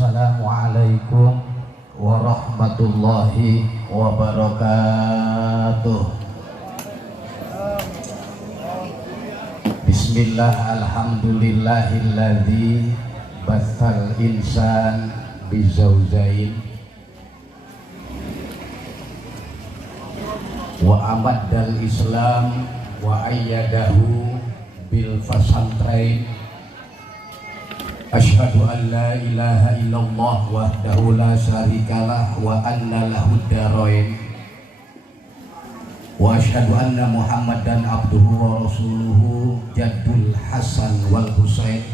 Assalamualaikum warahmatullahi wabarakatuh. Bismillah, alhamdulillahilladzi batsal insan bizaujain wa amaddal islam wa ayyadahu bil fasantrain. Asyhadu an la ilaha illallah wahdahu la syarikalah wa anna lahu darain. Wa asyhadu anna Muhammadan abduhu wa rasuluhu jaddul Hasan wal Husain.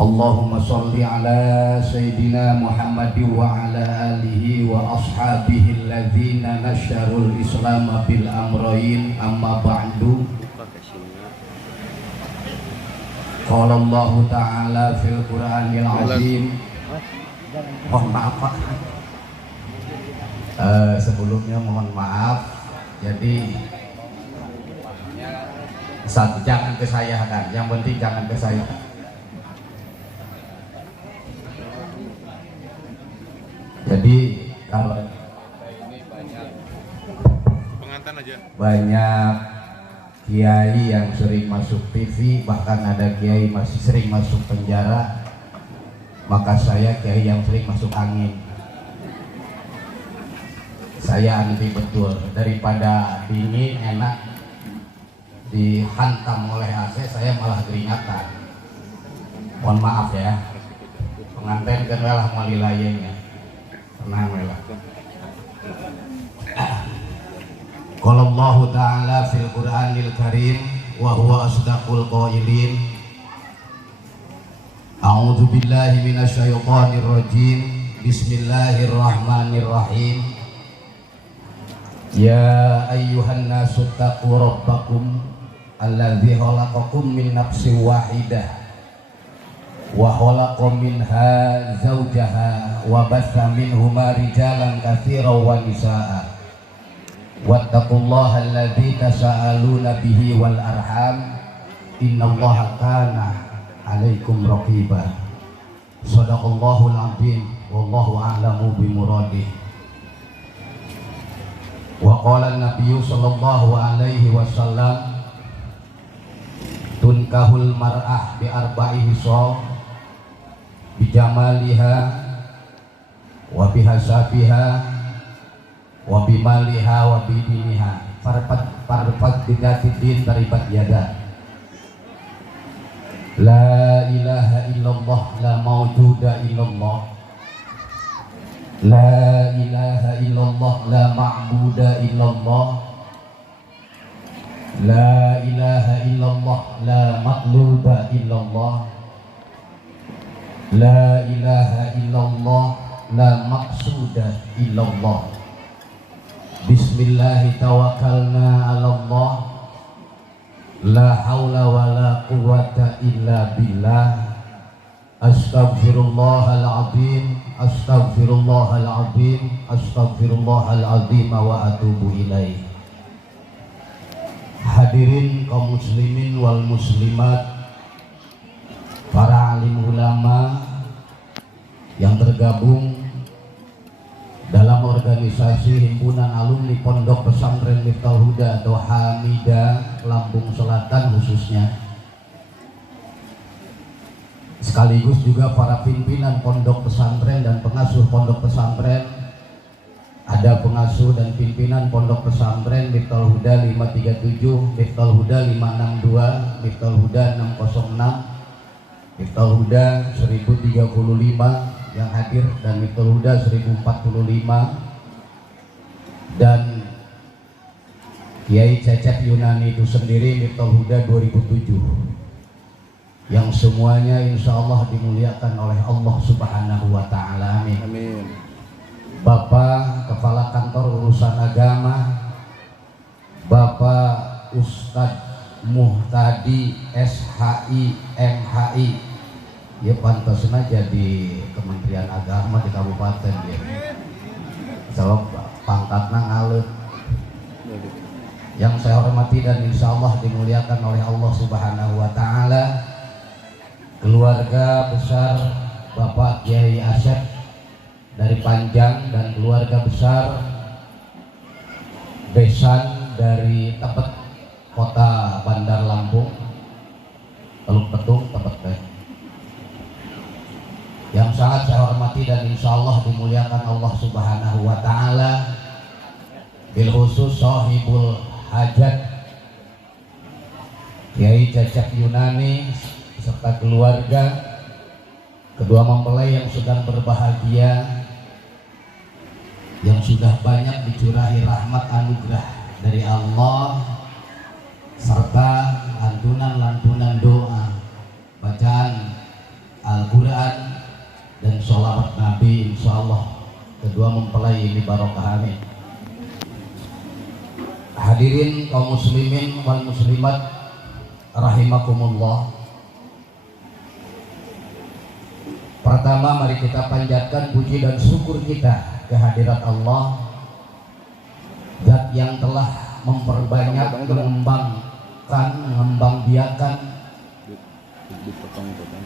Allahumma sholli ala sayyidina Muhammadin wa ala alihi wa ashabihi alladzina nasyarul islam bil amrayn, amma ba'du. Qala Allah Ta'ala fil Qur'anil Azim. Mohon maaf Pak, sebelumnya mohon maaf. Jadi jangan ke saya kan, yang penting jangan ke saya. Jadi kalau ini banyak kiai yang sering masuk TV, bahkan ada kiai masih sering masuk penjara, maka saya kiai yang sering masuk angin. Saya anti betul, daripada dingin enak dihantam oleh AC, saya malah keringatan. Mohon maaf ya, pengantin kan lah malilayenya, tenang lah. Qala Allah Ta'ala fil Qur'anil Karim wa huwa asdaqul qailin. A'udzu billahi minasyaitonir rajim. Bismillahirrahmanirrahim. Ya ayyuhan nasu taqu rabbakum alladzi khalaqakum min nafsin wahidah wa khalaqa minha zawjaha wa batha minhuma rijalan katsiran wa nisaa'a. Wattaqullaha alladzi tasaaluna bihi wal arham innallaha kana 'alaikum raqiba. Shadaqallahul 'azim wallahu a'lamu bimuradih. Wa qala an-nabiyyu sallallahu alaihi wasallam tunkahul mar'ah bi arba'i hisab bi jamaliha wa bihasabiha wa bimaliha wa bidiniha farfat bidatiddin taribat yada. La ilaha illallah la mawjuda illallah. La ilaha illallah la ma'buda illallah. La ilaha illallah la matluba illallah. La ilaha illallah la maqsuda illallah. Bismillahi tawakkalna 'alallah. La haula wa la quwwata illa billah. Astaghfirullahal azim, astaghfirullahal azim, astaghfirullahal azim wa atubu ilaih. Hadirin kaum muslimin wal muslimat, para alim ulama yang tergabung dalam organisasi himpunan alumni Pondok Pesantren Miftahul Huda atau Hamida Lampung Selatan khususnya, sekaligus juga para pimpinan pondok pesantren dan pengasuh pondok pesantren. Ada pengasuh dan pimpinan pondok pesantren Miftahul Huda 537, Miftahul Huda 562, Miftahul Huda 606, Miftahul Huda 1035 yang hadir, dan Miftahul Huda 1045, dan Kiai Cecep Yunani itu sendiri Miftahul Huda 2007, yang semuanya insya Allah dimuliakan oleh Allah Subhanahu wa Ta'ala. Amin. Amin. Bapak Kepala Kantor Urusan Agama, Bapak Ustadz Muhtadi SHI MHI, ya pantasnya jadi Kementerian Agama di kabupaten ya. Jawab pangkatnya ngalut. Yang saya hormati dan insya Allah dimuliakan oleh Allah Subhanahu wa Ta'ala, keluarga besar Bapak Kiai Asep dari Panjang dan keluarga besar Besan dari Tebet, Kota Bandar Lampung, Teluk Betung, Tebet Teh, yang sangat saya hormati dan insya Allah dimuliakan Allah Subhanahu wa Ta'ala, bil khusus sahibul hajat Kiai Cecep Yunani serta keluarga, kedua mempelai yang sedang berbahagia, yang sudah banyak dicurahi rahmat anugerah dari Allah, serta lantunan-lantunan doa, bacaan Al-Quran dan sholawat Nabi. Insya Allah kedua mempelai ini barokah, amin. Hadirin kaum muslimin wal muslimat rahimakumullah. Pertama, mari kita panjatkan puji dan syukur kita kehadirat Allah, Zat yang telah memperbanyak, mengembangbiakan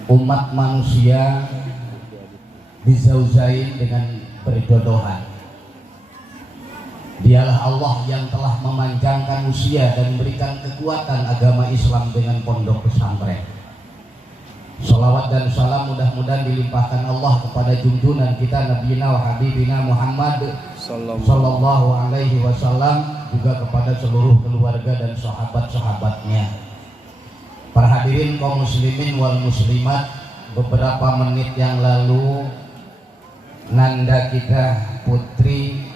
umat manusia dizauzain dengan berjodohan. Dialah Allah yang telah memanjangkan usia dan memberikan kekuatan agama Islam dengan pondok pesantren. Salawat dan salam mudah-mudahan dilimpahkan Allah kepada junjungan kita Nabi wa Habibina Muhammad sallallahu alaihi wasallam, juga kepada seluruh keluarga dan sahabat-sahabatnya. Para hadirin kaum muslimin wal muslimat, beberapa menit yang lalu nanda kita putri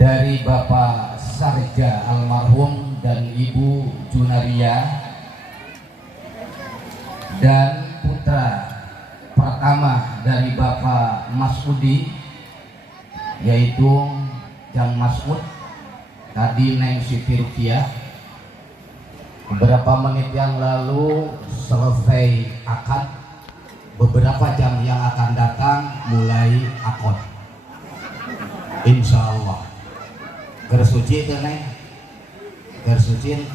dari Bapak Sarja almarhum dan Ibu Junaria dan putra pertama dari Bapak Masudi, yaitu Jang Masud, tadi Neng Siti Rukiah, beberapa menit yang lalu selesai akad. Beberapa jam yang akan datang mulai akad, insya Allah. Gersuci itu Neng, gersuci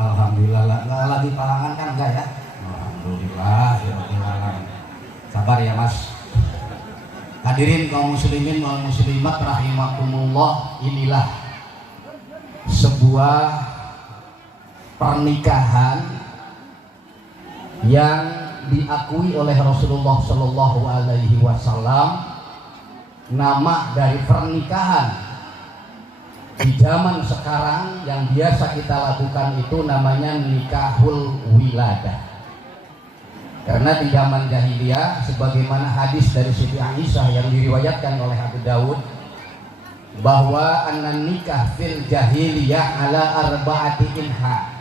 alhamdulillah. Lagi palangan kan enggak ya? Alhamdulillah, sabar ya Mas. Hadirin kaum muslimin wal muslimat rahimakumullah, inilah sebuah pernikahan yang diakui oleh Rasulullah Shallallahu Alaihi Wasallam. Nama dari pernikahan di zaman sekarang yang biasa kita lakukan itu namanya nikahul wiladah. Karena di zaman jahiliyah, sebagaimana hadis dari Siti Aisyah yang diriwayatkan oleh Abu Dawud, bahwa anan nikah fil jahiliyah ala arba'ati inha.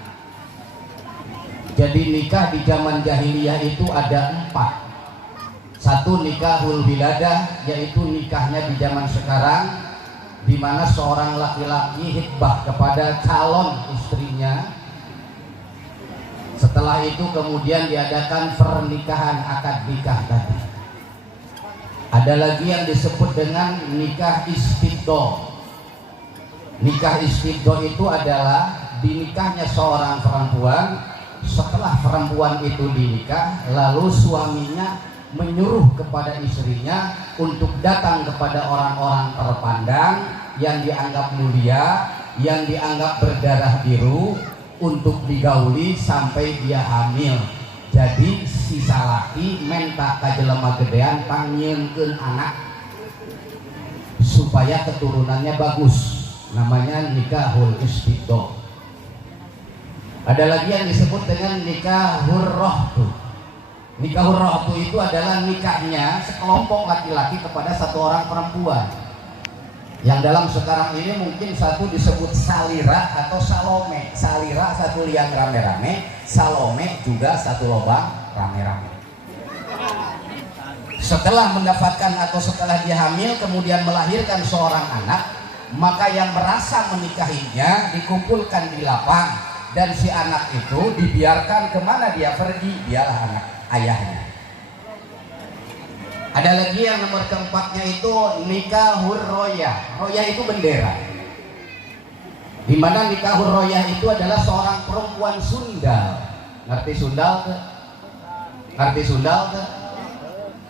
Jadi nikah di zaman jahiliyah itu ada 4. Satu nikahul wiladah, yaitu nikahnya di zaman sekarang, di mana seorang laki-laki hitbah kepada calon istrinya. Setelah itu kemudian diadakan pernikahan akad nikah tadi. Ada lagi yang disebut dengan nikah istibdo. Nikah istibdo itu adalah dinikahnya seorang perempuan. Setelah perempuan itu dinikah, lalu suaminya menyuruh kepada istrinya untuk datang kepada orang-orang terpandang yang dianggap mulia, yang dianggap berdarah biru, untuk digauli sampai dia hamil. Jadi si salaki menta ka jelema gedean pangieunkeun anak supaya keturunannya bagus. Namanya nikahul istibdo. Ada lagi yang disebut dengan nikahur rohtu. Nikahur rohtu itu adalah nikahnya sekelompok laki-laki kepada satu orang perempuan, yang dalam sekarang ini mungkin satu disebut salira atau salome. Salira satu liang rame-rame, salome juga satu lobang rame-rame. Setelah mendapatkan atau setelah dia hamil kemudian melahirkan seorang anak, maka yang merasa menikahinya dikumpulkan di lapang, dan si anak itu dibiarkan kemana dia pergi, dialah anak ayahnya. Ada lagi yang nomor keempatnya itu nikahur royah. Royah itu bendera. Di mana nikahur royah itu adalah seorang perempuan sundal. Ngerti sundal ke? Ngerti sundal ke?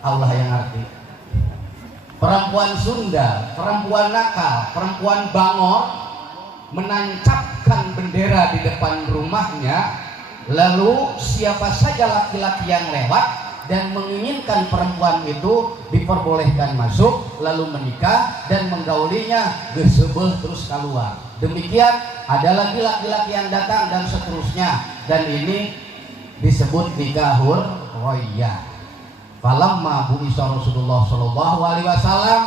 Allah yang ngerti. Perempuan Sunda, perempuan nakal, perempuan bangor menancapkan bendera di depan rumahnya, lalu siapa saja laki-laki yang lewat dan menginginkan perempuan itu diperbolehkan masuk, lalu menikah dan menggaulinya, gesebeh terus keluar. Demikian ada lagi laki-laki yang datang dan seterusnya, dan ini disebut nikahul royyah. Falamma bu'isa Rasulullah sallallahu alaihi wasallam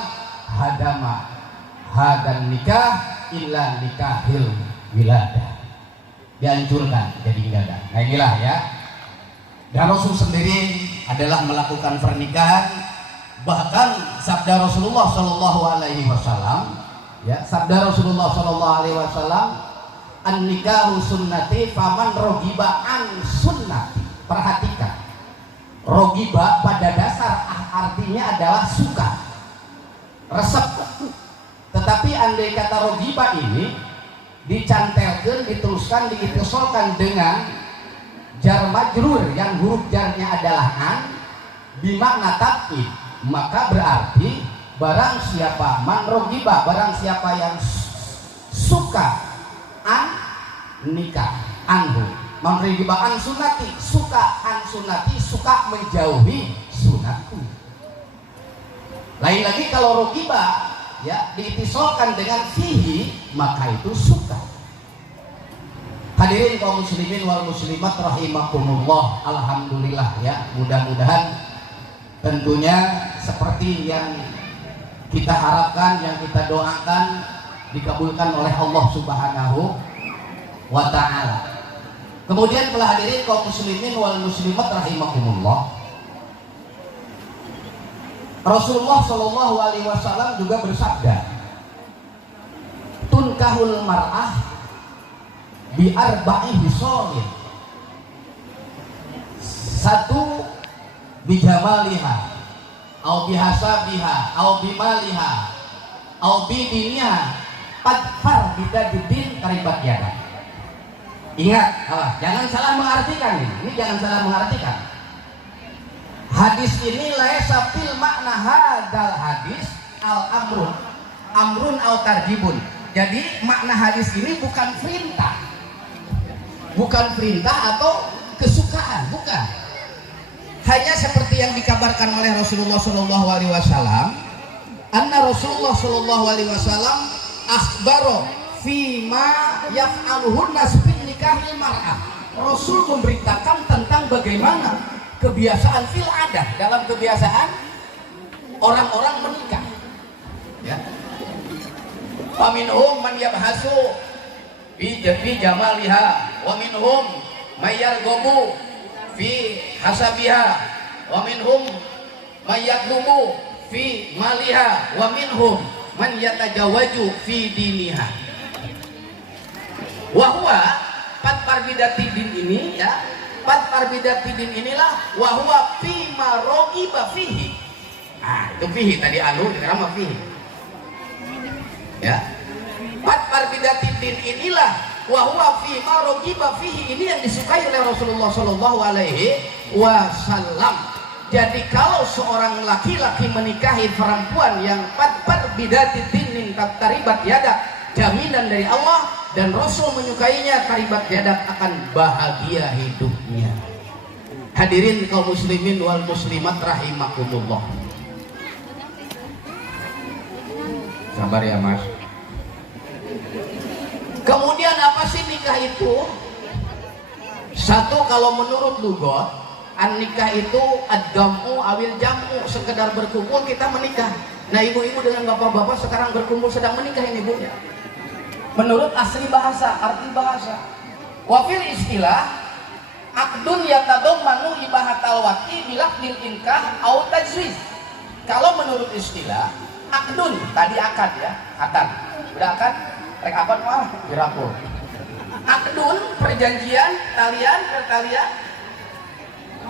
hadan nikah illa nikahil wiladah, dihancurkan jadi enggak ada. Nah inilah ya, dan Rasul sendiri adalah melakukan pernikahan. Bahkan sabda Rasulullah sallallahu alaihi wasallam, ya, sabda Rasulullah sallallahu alaihi wasallam, an nikahu sunnati faman rogiba an sunnati. Perhatikan, rogiba pada dasar artinya adalah suka, resep. Tetapi andai kata rogiba ini dicantelkan, diteruskan, diitisolkan dengan jar majrur yang huruf jarnya adalah an, bimakna tab'id, maka berarti barang siapa man rogiba, barang siapa yang suka an nikah anhu, man rogiba an sunati, suka an sunati, suka menjauhi sunatku. Lain lagi kalau rogiba ya diitisolkan dengan fihi, maka itu suka. Hadirin kaum muslimin wal muslimat rahimakumullah, alhamdulillah ya, mudah-mudahan tentunya seperti yang kita harapkan, yang kita doakan dikabulkan oleh Allah Subhanahu wa ta'ala. Kemudian telah hadirin kaum muslimin wal muslimat rahimakumullah, Rasulullah Shallallahu alaihi wasallam juga bersabda, tunkahul mar'ah bi arba'i hisolin. Satu, bijamaliha au bihasabiha au bimaliha au bidiniha padfar bidadidin karibat yada. Ingat, jangan salah mengartikan ini jangan salah mengartikan. Hadis ini laisa fil makna hadal hadis al amrun au tarjibun. Jadi makna hadis ini bukan perintah atau kesukaan, bukan. Hanya seperti yang dikabarkan oleh Rasulullah Shallallahu alaihi wasallam, anna Rasulullah Shallallahu alaihi wasallam akhbaro fi ma yaf'aluhun nas bin nikahil mar'ah. Rasul memberitakan tentang bagaimana kebiasaan fil adah, dalam kebiasaan orang-orang menikah, ya. Faminhum man yabhasu fi jamaliha wa minhum may yarghabu fi hasabiha wa minhum may yatlubu fi maliha wa minhum man yatajawaju fi diniha. Wa huwa pat parbidatidin ini, ya, pat parbidatidin inilah wa huwa fi ma rogiba fihi. Ah, itu fihi tadi anu nama fihi, ya. Pat parbidatidin inilah wa huwa fi ma rogiba fihi, ini yang disukai oleh Rasulullah Shallallahu alaihi wasallam. Jadi kalau seorang laki-laki menikahi perempuan yang pat parbidatidin taribat yada, jaminan dari Allah dan Rasul menyukainya, karibat yadak akan bahagia hidupnya. Hadirin kaum muslimin wal muslimat rahimakumullah. Sabar ya mas. Kemudian apa sih nikah itu? Satu, kalau menurut lugat, an nikah itu ad-damu awil jamu, sekedar berkumpul kita menikah. Nah ibu-ibu dengan bapak-bapak sekarang berkumpul sedang menikah ini ibunya. Menurut asli bahasa, arti bahasa. Wafil istilah akdun yatadommanu ibahatal waqi bilafdil inkah au tajwiz. Kalau menurut istilah akdun, tadi akad ya, akad. Udah akad, rek akad mah dirapul. Akdun perjanjian, pertalian.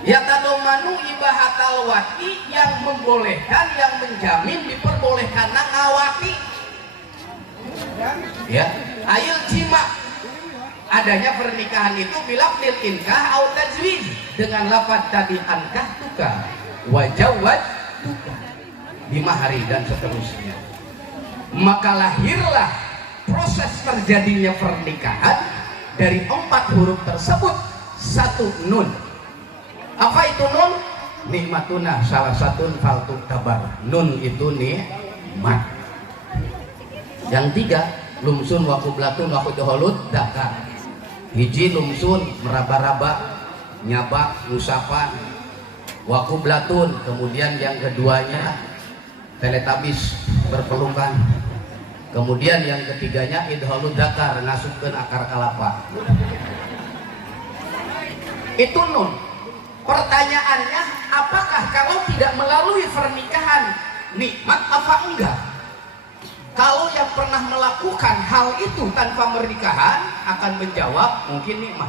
Yatadommanu ibahatal waqi, yang membolehkan, yang menjamin diperbolehkan ngawati. Ya, ayul jima, adanya pernikahan itu bilafdil inkah au tajwiz, dengan lafaz tadi ankah tukar wajawad dimahari dan seterusnya. Maka lahirlah proses terjadinya pernikahan dari 4 huruf tersebut, 1 nun. Apa itu nun? Nikmatuna salah satu faltu kabar. Nun itu nikmat. Yang 3 lumsun wa qublatun wa qudhulut dakar. Hiji lumsun meraba-raba, nyabak, ngusapan, wa qublatun. Kemudian yang keduanya teletabis, berpelukan. Kemudian yang ketiganya idholut dakar, ngasupkeun akar kalapa. Itu nun. Pertanyaannya, apakah kalau tidak melalui pernikahan nikmat apa enggak? Kalau yang pernah melakukan hal itu tanpa pernikahan akan menjawab mungkin nikmat.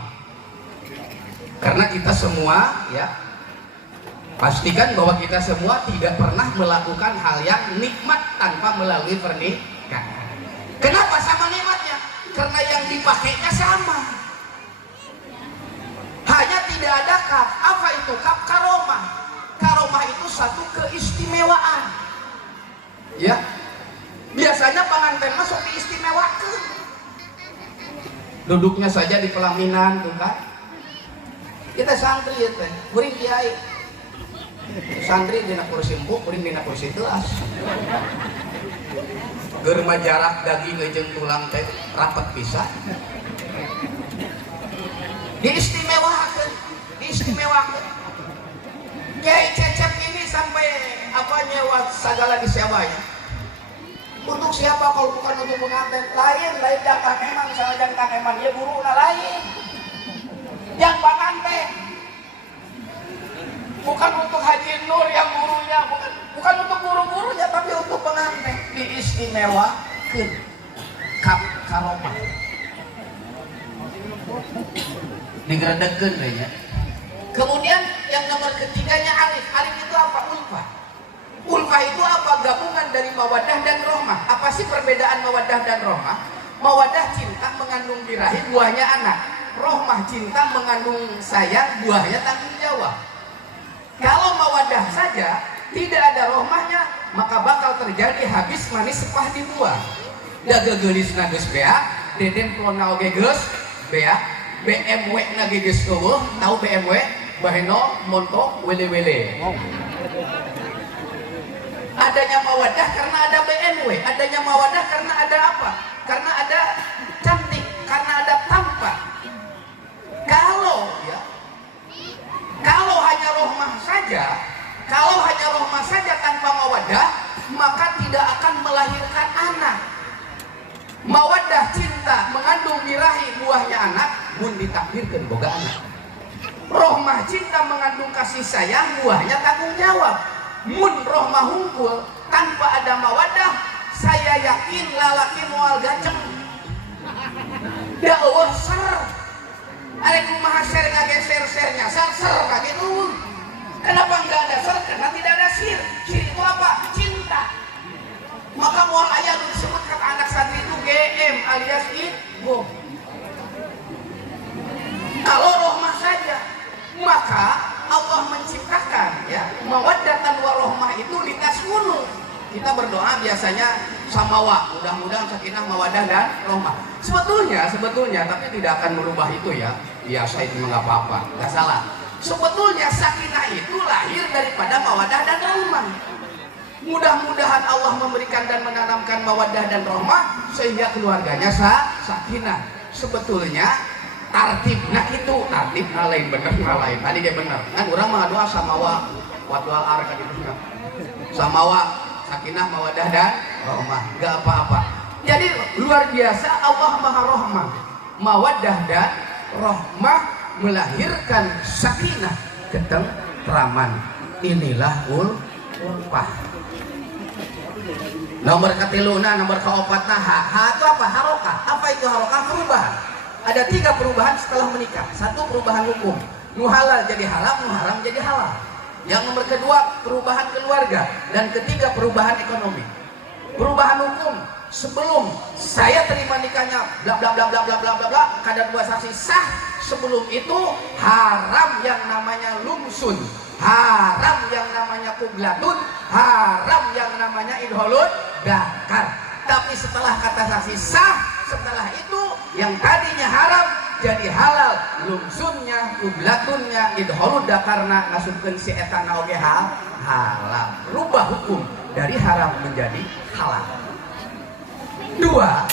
Karena kita semua ya pastikan bahwa kita semua tidak pernah melakukan hal yang nikmat tanpa melalui pernikahan. Kenapa sama nikmatnya? Karena yang dipakainya sama. Hanya tidak ada kaf. Apa itu kaf? Karomah. Karomah itu satu keistimewaan. Ya. Biasanya pengantin masuk diistimewakan. Duduknya saja di pelaminan tuh kan. Kita santri ya teh, kuring kiai. Santri dina kursi empuk, kuring dina kursi teas. Germa jarak daging jeung tulang teh rapat pisan. Diistimewakan. Kiai Cecep ini sampai apa nyewa segala disewanya. Untuk siapa kalau bukan untuk pengantin? Lain dan Kang Eman, misalnya dan Kang Eman, ya guru lain. Yang pengantin. Bukan untuk Haji Nur yang gurunya, bukan untuk guru-gurunya, tapi untuk pengantin. Diistimewakan. Karomah. Digeredekeun ya. Kemudian yang nomor ketiganya alif. Alif itu apa? Ulfah. Ulfah itu apa? Gabungan dari mawadah dan rohmah. Apa sih perbedaan mawadah dan rohmah? Mawadah cinta mengandung birahi, buahnya anak. Rohmah cinta mengandung sayang, buahnya tanggung jawab. Kalau mawadah saja tidak ada rohmahnya, maka bakal terjadi habis manis sepah dibuang. Daga gelis nages bea, deden plona oge geus bea, BMW nage geus eueuh, tahu BMW? Baheno montok wele-wele. Adanya mawadah karena ada BMW, adanya mawadah karena ada apa? Karena ada cantik, karena ada tampan. Kalau hanya rohmah saja tanpa mawadah, maka tidak akan melahirkan anak. Mawadah cinta mengandung birahi, buahnya anak, mun ditakdirkeun boga anak. Rohmah cinta mengandung kasih sayang, buahnya tanggung jawab. Mun rohmah hungkul tanpa ada mawadah, saya yakin lalaki moal gaceng. Da eueuh ser. Are kumaha ser ngageser-sernya, ser kage nuhun. Kenapa enggak ada ser? Karena tidak ada sir. Sir itu apa? Cinta. Maka moal aya disebut kata anak santri itu GM alias ego. Kalau rohmah saja, maka Allah menciptakan ya mawaddatan warohmah itu litaskunu. Kita berdoa biasanya samawa, mudah-mudahan sakinah mawadah dan rohmah. Sebetulnya tapi tidak akan merubah itu ya. Biasa itu nggak apa-apa, nggak salah. Sebetulnya sakinah itu lahir daripada mawadah dan rohmah. Mudah-mudahan Allah memberikan dan menanamkan mawadah dan rohmah sehingga keluarganya sakinah. Sebetulnya tartibna itu tartibna lain bener lain. Tadi dia bener kan orang mah doa samawa wadwal ar kan itu samawa sakinah mawadah dan rohmah enggak apa-apa. Jadi luar biasa Allah Maha Rohmah, mawadah dan rohmah melahirkan sakinah, ketentraman. Inilah ulfah. Nomor ketiluna, nomor keopatna ha itu apa? Harokah. Apa itu harokah? Perubahan. Ada 3 perubahan setelah menikah. 1 perubahan hukum, nu halal jadi haram, nu haram jadi halal. Yang nomor kedua perubahan keluarga, dan ketiga perubahan ekonomi. Perubahan hukum, sebelum saya terima nikahnya bla bla bla bla bla bla bla bla, kadar 2 saksi sah. Sebelum itu haram yang namanya lumsun, haram yang namanya qiblatun, haram yang namanya idholun dakar. Tapi setelah kata saksi sah, setelah itu yang tadinya haram jadi halal, lumsunnya, qiblatunnya, idholun dakarna ngasupkeun si etana oge halal. Rubah hukum dari haram menjadi halal. Dua,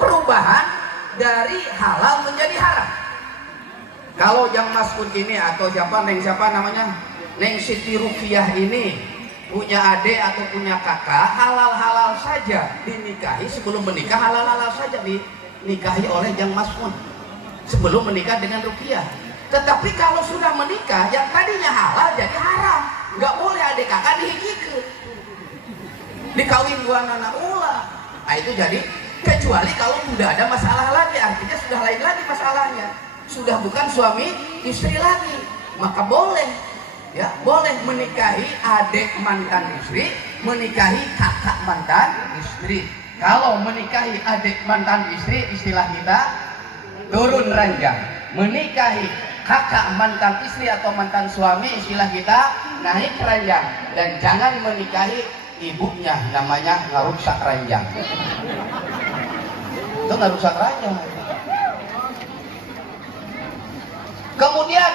perubahan dari halal menjadi haram. Kalau Jang Mas'ud ini atau siapa namanya Neng Siti Rukiah ini punya adik atau punya kakak, halal-halal saja dinikahi. Sebelum menikah halal-halal saja dinikahi oleh Jang Mas'ud sebelum menikah dengan Rukiah. Tetapi kalau sudah menikah yang tadinya halal jadi haram. Nggak boleh adik kakak dihijikeun, dikawin dua anak ulah. Nah itu jadi, kecuali kalau sudah ada masalah lagi, artinya sudah lain lagi masalahnya, sudah bukan suami istri lagi, maka boleh, ya boleh menikahi adik mantan istri, menikahi kakak mantan istri. Kalau menikahi adik mantan istri, istilah kita turun ranjang. Menikahi kakak mantan istri atau mantan suami, istilah kita naik ranjang. Dan jangan menikahi ibunya, namanya ngarusak ranjang. Itu ngarusak ranjang. Kemudian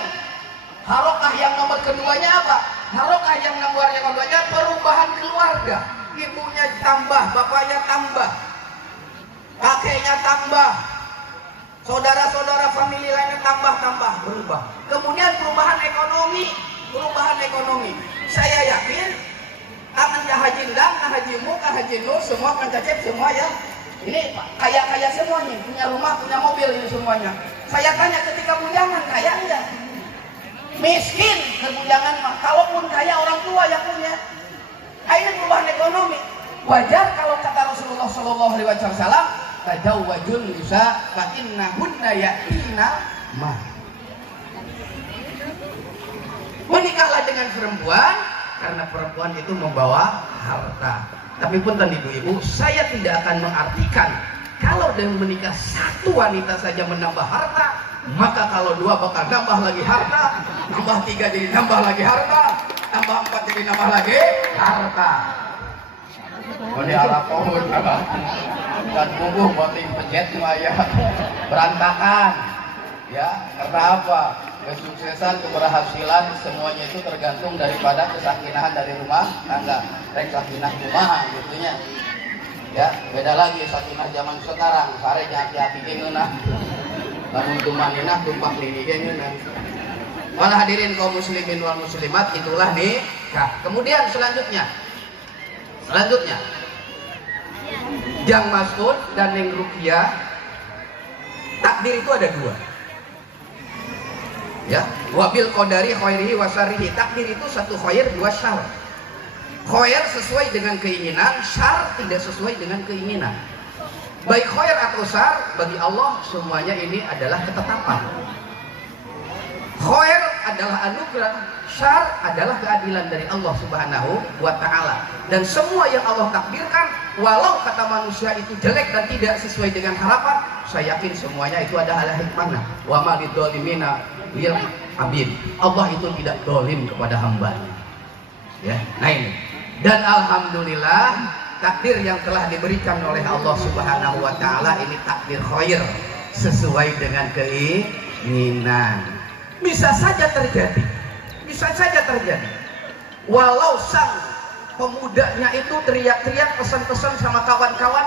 harokah yang nomor keduanya apa? Harokah yang nomor keduanya perubahan keluarga. Ibunya tambah, bapaknya tambah, kakeknya tambah, saudara-saudara famili lainnya tambah berubah. Kemudian perubahan ekonomi. Saya yakin akan Haji Ndang, Haji Muk, Haji Nur, semua kan Cecep semua ya. Ini kaya semuanya, punya rumah, punya mobil ini semuanya. Saya tanya ketika bujangan kaya enggak? Miskin kebujangan mah. Kalaupun kaya orang tua yang punya. Ini perubahan ekonomi. Wajar kalau kata Rasulullah Shallallahu Alaihi Wasallam, tajawwajun nisa fa innahunna ya'tina ma. Menikahlah dengan perempuan karena perempuan itu membawa harta. Tapi punten ibu-ibu, saya tidak akan mengartikan kalau dengan menikah satu wanita saja menambah harta, maka kalau dua bakal nambah lagi harta, tambah tiga jadi nambah lagi harta, tambah empat jadi nambah lagi harta. Ini ala pohon dan punggung boting pejet ya berantakan ya. Karena apa? Kesuksesan, keberhasilan semuanya itu tergantung daripada kesakinahan dari rumah tangga. Rek sakinah kumaha gitunya. Ya, beda lagi sakinah zaman sekarang. Sare hati-hati ge ngeunah. Lamun tumaninah tumpah lili ge ngeunah. Malah hadirin kaum muslimin wal muslimat, itulah nikah. Kemudian selanjutnya Jang Mas'ud dan Neng Rukiah, takdir itu ada dua. Ya, wabil qadari khairihi wa syarrihi. Takdir itu satu khair, dua syar. Khair sesuai dengan keinginan, syar tidak sesuai dengan keinginan. Baik khair atau syar bagi Allah semuanya ini adalah ketetapan. Khair adalah anugerah, syar adalah keadilan dari Allah Subhanahu wa Ta'ala. Dan semua yang Allah takdirkan, walau kata manusia itu jelek dan tidak sesuai dengan harapan, saya yakin semuanya itu ada hikmahnya. Wa ma lidzalimina lil abid. Allah itu tidak zalim kepada hambanya. Ya, nah ini. Dan alhamdulillah takdir yang telah diberikan oleh Allah Subhanahu wa Ta'ala ini takdir khair sesuai dengan keinginan. Bisa saja terjadi, walau sang pemudanya itu teriak-teriak pesan-pesan sama kawan-kawan,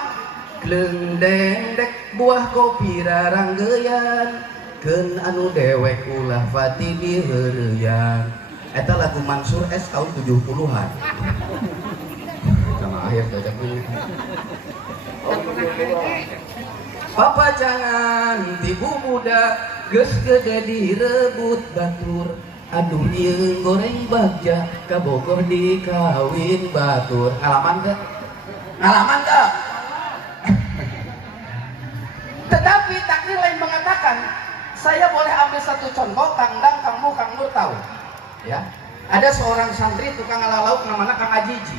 glendeng dek buah kopi raranggeyan, ken anu dewek ulah fati diheureyan. Eta lagu Mansur S tahun 70-an. Sama akhir cocok ini. Papa jangan tibu muda, geus gede direbut batur. Aduh ieu goreng bagja, ka Bogor dikawin batur. Ngalaman ke? Tetapi takdir lain mengatakan, saya boleh ambil satu contoh, Kang Dang, Kang Mu, Kang Nur tahu. Ya, ada seorang santri tukang ngala lauk namanya Kang Ajiji.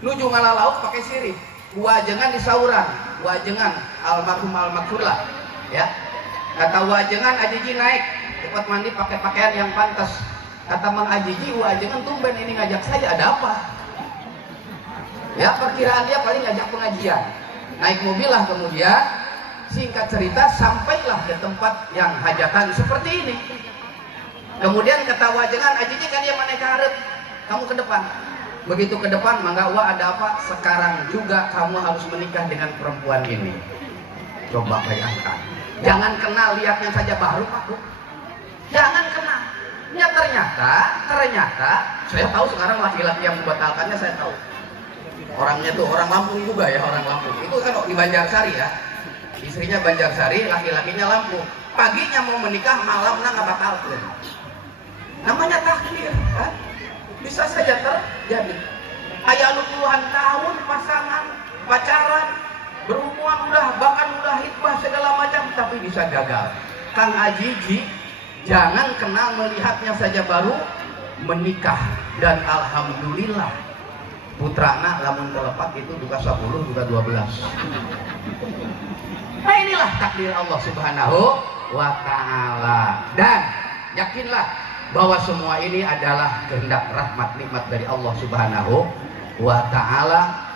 Nuju ngala lauk pakai sirih. Wajengan di sauran, wajengan almarhumlah. Ya, kata wajengan Ajiji naik cepat mandi pakai pakaian yang pantas. Kata Mang Ajiji, wah jangan tumben ini ngajak saya, ada apa? Ya perkiraan dia paling ngajak pengajian. Naik mobil lah kemudian, singkat cerita sampailah ke tempat yang hajatan seperti ini. Kemudian ketawa jangan Ajiji kan dia mana karep, kamu ke depan. Begitu ke depan, mangga wah ada apa? Sekarang juga kamu harus menikah dengan perempuan ini. Coba bayangkan. Jangan kenal, lihatnya saja baru Pak. Jangan kenal. Ya ternyata saya tahu sekarang laki-laki yang membatalkannya saya tahu. Orangnya tuh orang Lampung juga ya, orang Lampung. Itu kan di Banjarsari ya. Istrinya Banjarsari, laki-lakinya Lampung. Paginya mau menikah, malamnya nggak batalkan. Namanya takdir, kan? Bisa saja terjadi. Ayah lu puluhan tahun pasangan, pacaran, berhubungan bahkan udah hitbah segala macam, tapi bisa gagal. Kang Ajiji jangan kenal, melihatnya saja baru menikah, dan alhamdulillah putrana lamun telepat itu duka 10 duka 12. Nah inilah takdir Allah Subhanahu wa ta'ala, dan yakinlah bahwa semua ini adalah kehendak rahmat nikmat dari Allah Subhanahu wa ta'ala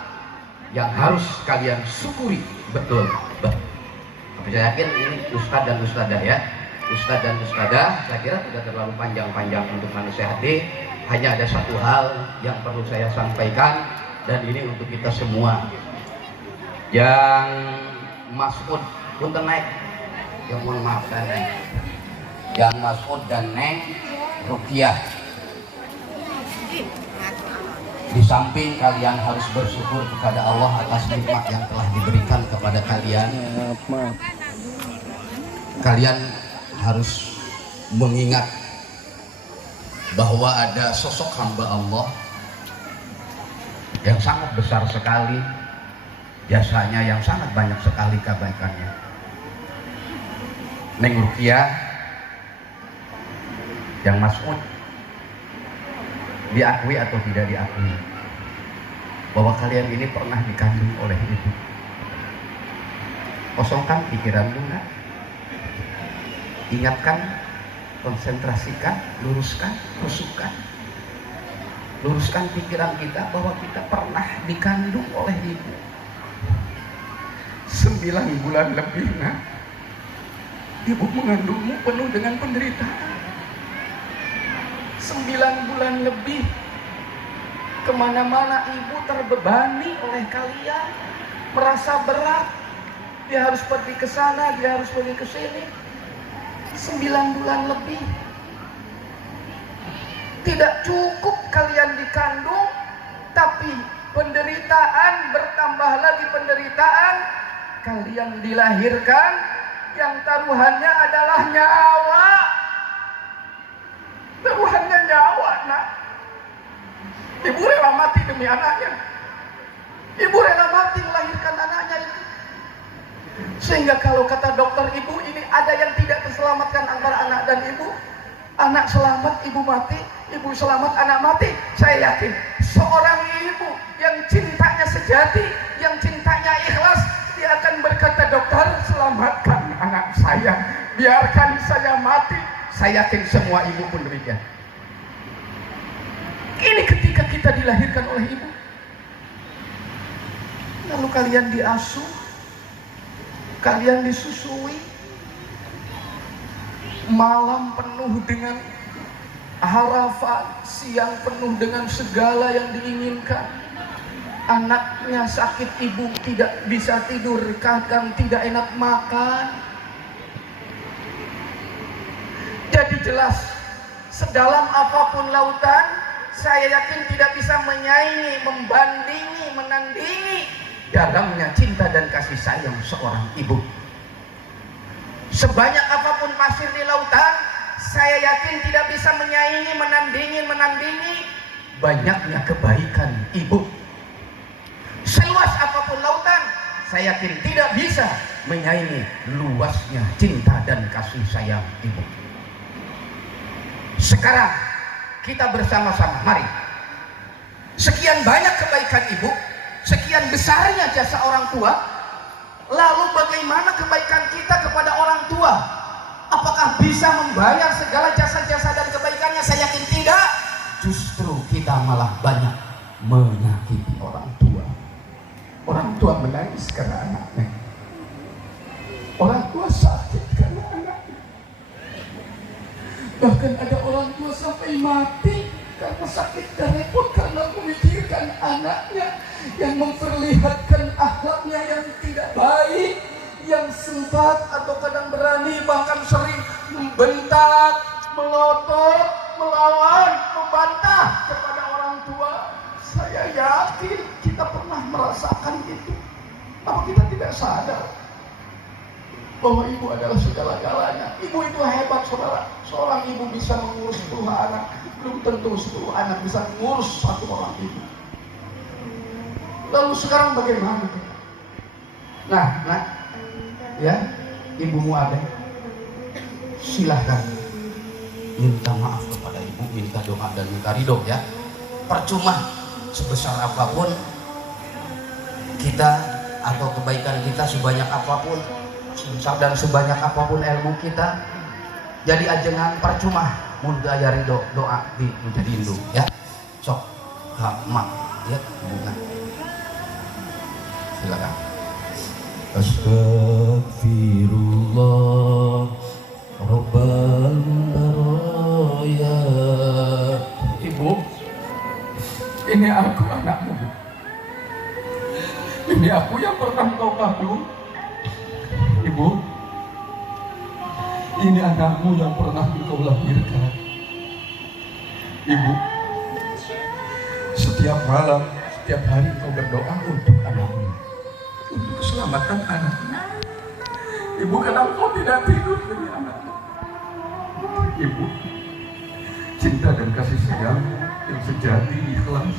yang harus kalian syukuri betul. Saya yakin ini ustadz dan ustadzah ya, ustadz dan ustadzah, saya kira tidak terlalu panjang-panjang untuk menasehati. Hanya ada satu hal yang perlu saya sampaikan, dan ini untuk kita semua. Yang Mas'ud punten naik, yang mohon maaf dan Neng, yang Mas'ud dan Neng Rukiah, di samping kalian harus bersyukur kepada Allah atas nikmat yang telah diberikan kepada kalian, kalian harus mengingat bahwa ada sosok hamba Allah yang sangat besar sekali, jasanya yang sangat banyak sekali kebaikannya. Neng Rukiah, yang Mas'ud, diakui atau tidak diakui bahwa kalian ini pernah dikandung oleh ibu. Kosongkan pikiran Luna, ingatkan, konsentrasikan, luruskan, luruskan pikiran kita bahwa kita pernah dikandung oleh ibu 9 bulan lebih. Nah, ibu mengandungmu penuh dengan penderitaan. 9 bulan lebih, kemana-mana ibu terbebani oleh kalian, merasa berat. Dia harus pergi ke sana, dia harus pergi ke sini. 9 bulan lebih. Tidak cukup kalian dikandung, tapi penderitaan bertambah lagi penderitaan. Kalian dilahirkan, yang taruhannya adalah nyawa. Taruhannya nyawa, nak. Ibu rela mati demi anaknya. Ibu rela mati melahirkan anaknya itu. Sehingga kalau kata dokter ibu, ini ada yang tidak terselamatkan antara anak dan ibu. Anak selamat, ibu mati. Ibu selamat, anak mati. Saya yakin seorang ibu yang cintanya sejati, yang cintanya ikhlas, dia akan berkata, dokter selamatkan anak saya, biarkan saya mati. Saya yakin semua ibu pun demikian. Ini ketika kita dilahirkan oleh ibu, lalu kalian diasuh, kalian disusui, malam penuh dengan harapan, siang penuh dengan segala yang diinginkan. Anaknya sakit, ibu tidak bisa tidur, kadang tidak enak makan. Jadi jelas, sedalam apapun lautan, saya yakin tidak bisa menyaingi, membandingi, menandingi dalamnya cinta dan kasih sayang seorang ibu. Sebanyak apapun pasir di lautan, saya yakin tidak bisa menyaingi, menandingi banyaknya kebaikan ibu. Seluas apapun lautan, saya yakin tidak bisa menyaingi luasnya cinta dan kasih sayang ibu. Sekarang kita bersama-sama, mari. Sekian banyak kebaikan ibu, sekian besarnya jasa orang tua. Lalu bagaimana kebaikan kita kepada orang tua? Apakah bisa membayar segala jasa-jasa dan kebaikannya? jawabannya saya yakin tidak. Justru kita malah banyak menyakiti orang tua. Orang tua menangis karena anaknya. Orang tua sakit karena anaknya. Bahkan ada orang tua sampai mati karena sakit dan repot karena memikirkan anaknya yang memperlihatkan akhlaknya yang tidak baik, yang sempat atau kadang berani bahkan sering membentak, melotot, melawan, membantah kepada orang tua. Saya yakin kita pernah merasakan itu. Apa kita tidak sadar bahwa ibu adalah segala-galanya? Ibu itu hebat, saudara. Seorang ibu bisa mengurus 10 anak. Belum tentu 10 anak bisa mengurus satu orang ibu. Lalu sekarang bagaimana? Nah, ya, ibumu ada. Silahkan minta maaf kepada ibu, minta doa dan minta ridho ya. Percuma sebesar apapun kita atau kebaikan kita, sebanyak apapun dan sebanyak apapun ilmu kita, jadi ajengan percuma mun aya ridho doa di menjadi indung ya. Sok mak ya bunga. Silakan. Astagfirullah Rabbal baraya. Ibu, ini aku anakmu. Ini aku yang pernah kau kandung. Ibu, ini anakmu yang pernah engkau lahirkan. Ibu, setiap malam, setiap hari engkau berdoa untuk anakmu, untuk keselamatan anakmu. Ibu, kenapa kau tidak tidur demi anakmu? Ibu, cinta dan kasih sayang yang sejati, ikhlas.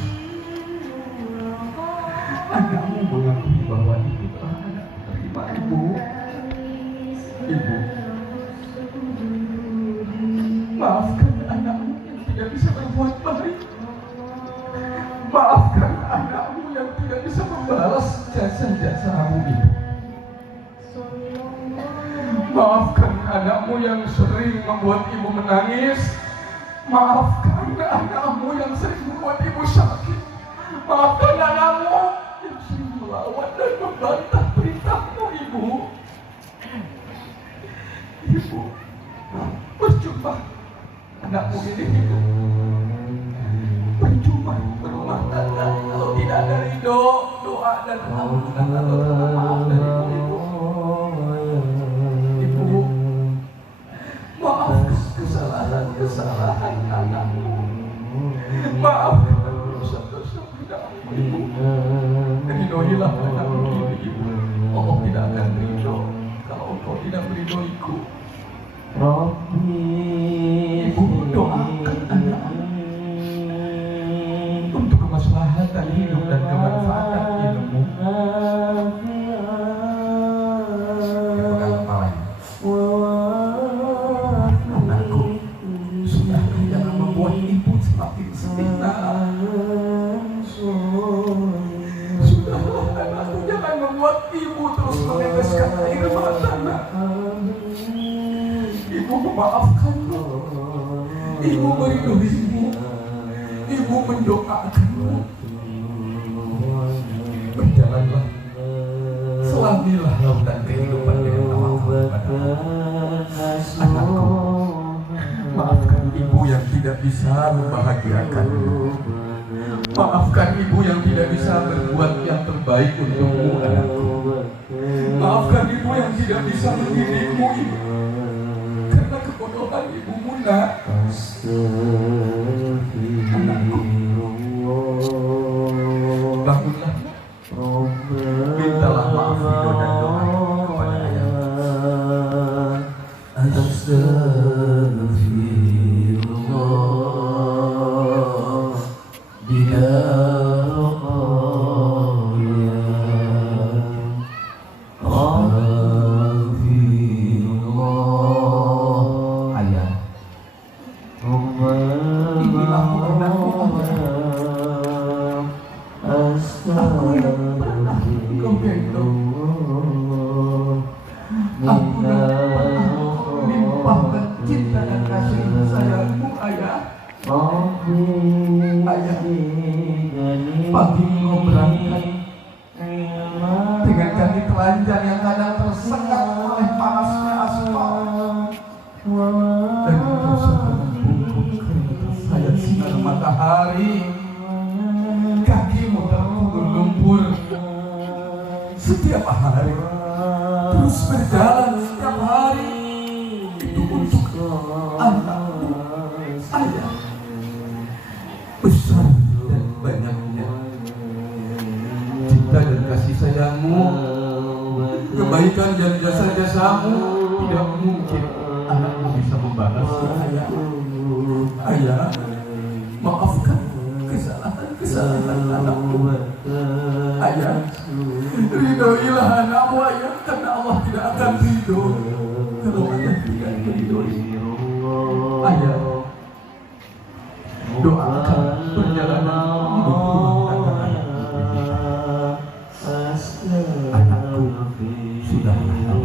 Anakmu mengakui bahwa ibu telah ada terima. Ibu, maafkan anakmu yang tidak bisa berbuat baik. Maafkan anakmu yang tidak bisa membalas jasa-jasamu, Ibu. Maafkan anakmu yang sering membuat ibu menangis. Maafkan anakmu yang sering membuat ibu sakit. Maafkan anakmu yang sering melawan dan membantah perintahmu, Ibu. Ibu, percuma anakmu ini hidup. Percuma berumah tangga kalau tidak ada ridho, doa dan ampunan atau maaf dari ibu. Ibu, maafkan kesalahan anakmu. Maafkan dosa-dosa anakmu, Ibu. Ridhoilah anakmu ini, Ibu. Allah tidak akan ridho kalau engkau tidak meridhoiku. Ibu, doakan anakmu untuk kemaslahatan hidup dan kemanfaatan ilmu. Pegang kepalanya. Anakku, sudah jangan membuat ibu semakin sedih. Sudahlah anakku, jangan membuat ibu terus meneteskan air mata. Ibu memaafkanmu, ibu meridhoimu, ibu mendoakanmu. Berjalanlah, selamilah lautan kehidupan dengan tawakal kepada Allah. Anakku, maafkan ibu yang tidak bisa membahagiakanmu. Maafkan ibu yang tidak bisa berbuat yang terbaik untukmu, anakku. Maafkan ibu yang tidak bisa mendidikmu, ibu. Karena kebodohan ibumu, nak. Anakku, bangunlah. Mintalah maaf, ridho dan doa kepada ayah. Astagfirullah bila Aku yang pernah engkau gendong, aku yang pernah engkau limpahkan cinta dan kasih sayangmu, ayah. pagi berangkat dengan kaki telanjang yang kadang tersengat oleh panasnya aspal dan tersengat bungkuk kering tersayat sinar matahari. Kakimu terkubur lumpur setiap hari, terus berjalan setiap hari. Itu untuk anak, ayah, besar dan banyaknya cinta dan kasih sayangmu, kebaikan dan jasa-jasamu. Tidak mungkin anakmu bisa membalasnya. Ayah, maafkan kesalahan anakmu. Ayah, ridhoilah anakmu ayah, karena Allah tidak akan ridho kalau ayah tidak meridhoi. Ayah, doakan perjalanan hidup rumah tangga anakku. Sudahlah anak,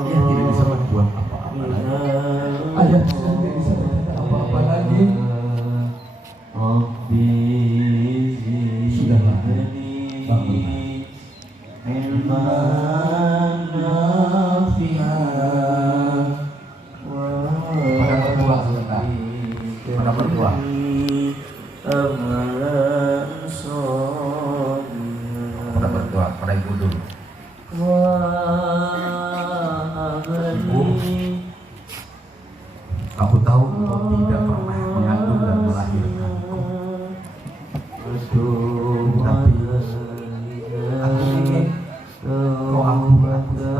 ayah tidak bisa berbuat apa-apa lagi. Ayah tidak bisa berkata apa-apa lagi. Sudahlah, bangunlah. Pada berdua sebentar. Pada berdua. Pada berdua. Pada ibu dulu. Ibu, aku tahu kau tidak pernah mengandung dan melahirkanku. Tapi aku ingin kau aku sebagai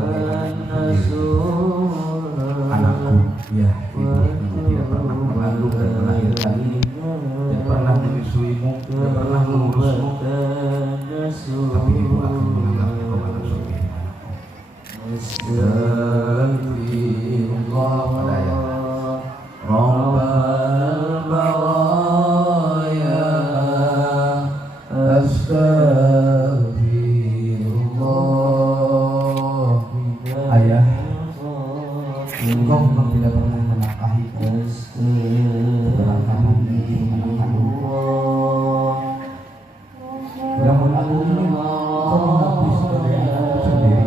anakku. Ya, ibu tidak pernah mengandung dan melahirkanmu, tidak pernah menyusuimu, tidak pernah mengurusmu. Tapi ibu akan menganggap kau anak sebagai anakku. Astagfirullah pada ayat Rabbal baraya. Astagfirullah. Ayah, engkau memang tidak pernah menafkahiku. Keberangkatan itu namun aku ingin kau mengakui sebagai anakku sendiri.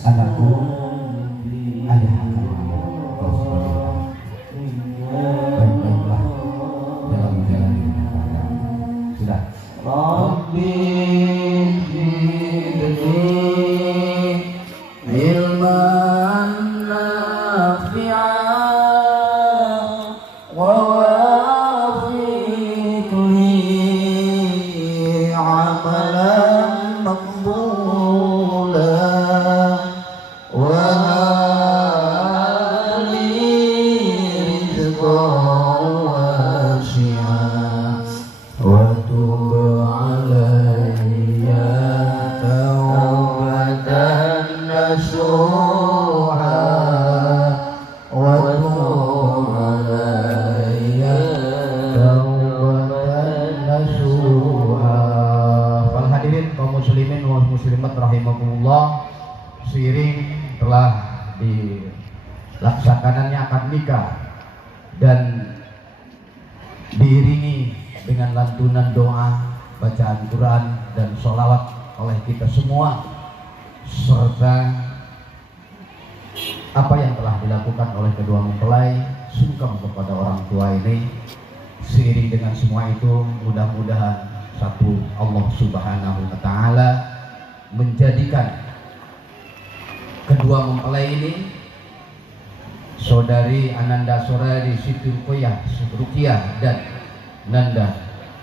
Anakku, ayah akan menganggap kau sebagai anak. Baik-baiklah dalam menjalani rumah tangga. Sudah. Rabbi zidni ilman nafi'an wa wafiqni amalan maqbulan wa li rizqan wasi'an wa tub alayya tawbatan nasuha wa tub alayya tawbatan nasuha. Para hadirin kaum muslimin wal muslimat rahimakumullah, seiring telah dilaksanakannya akad nikah dan diiringi dengan lantunan doa, bacaan Quran dan sholawat oleh kita semua, serta apa yang telah dilakukan oleh kedua mempelai sungkem kepada orang tua ini. Seiring dengan semua itu, mudah-mudahan satu Allah Subhanahu wa Ta'ala menjadikan kedua mempelai ini, saudari Ananda Sorari Siti Ruqyah dan Nanda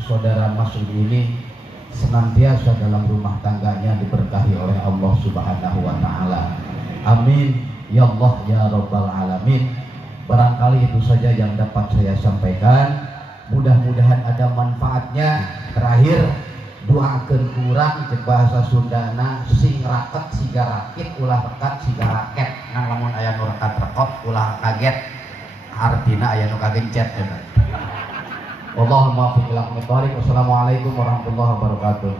saudara Masud ini, senantiasa dalam rumah tangganya diberkahi oleh Allah Subhanahu wa Ta'ala. Amin ya Allah ya Rabbal Alamin. Barangkali itu saja yang dapat saya sampaikan. Mudah-mudahan ada manfaatnya. Terakhir, doakeun kurang cek bahasa Sundana, sing raket siga rakit ulah rekat siga raket. Ngan lamun aya nu rekat rekot ulah kaget, artina aya nu kagencet. Allahumma muwaffiq ila aqwamit thoriq. Wassalamualaikum warahmatullahi wabarakatuh.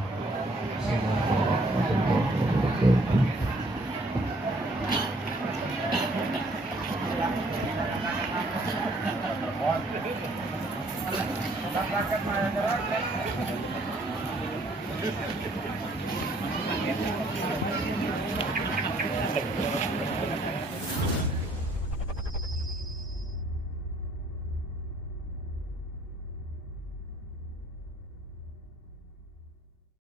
Masyarakat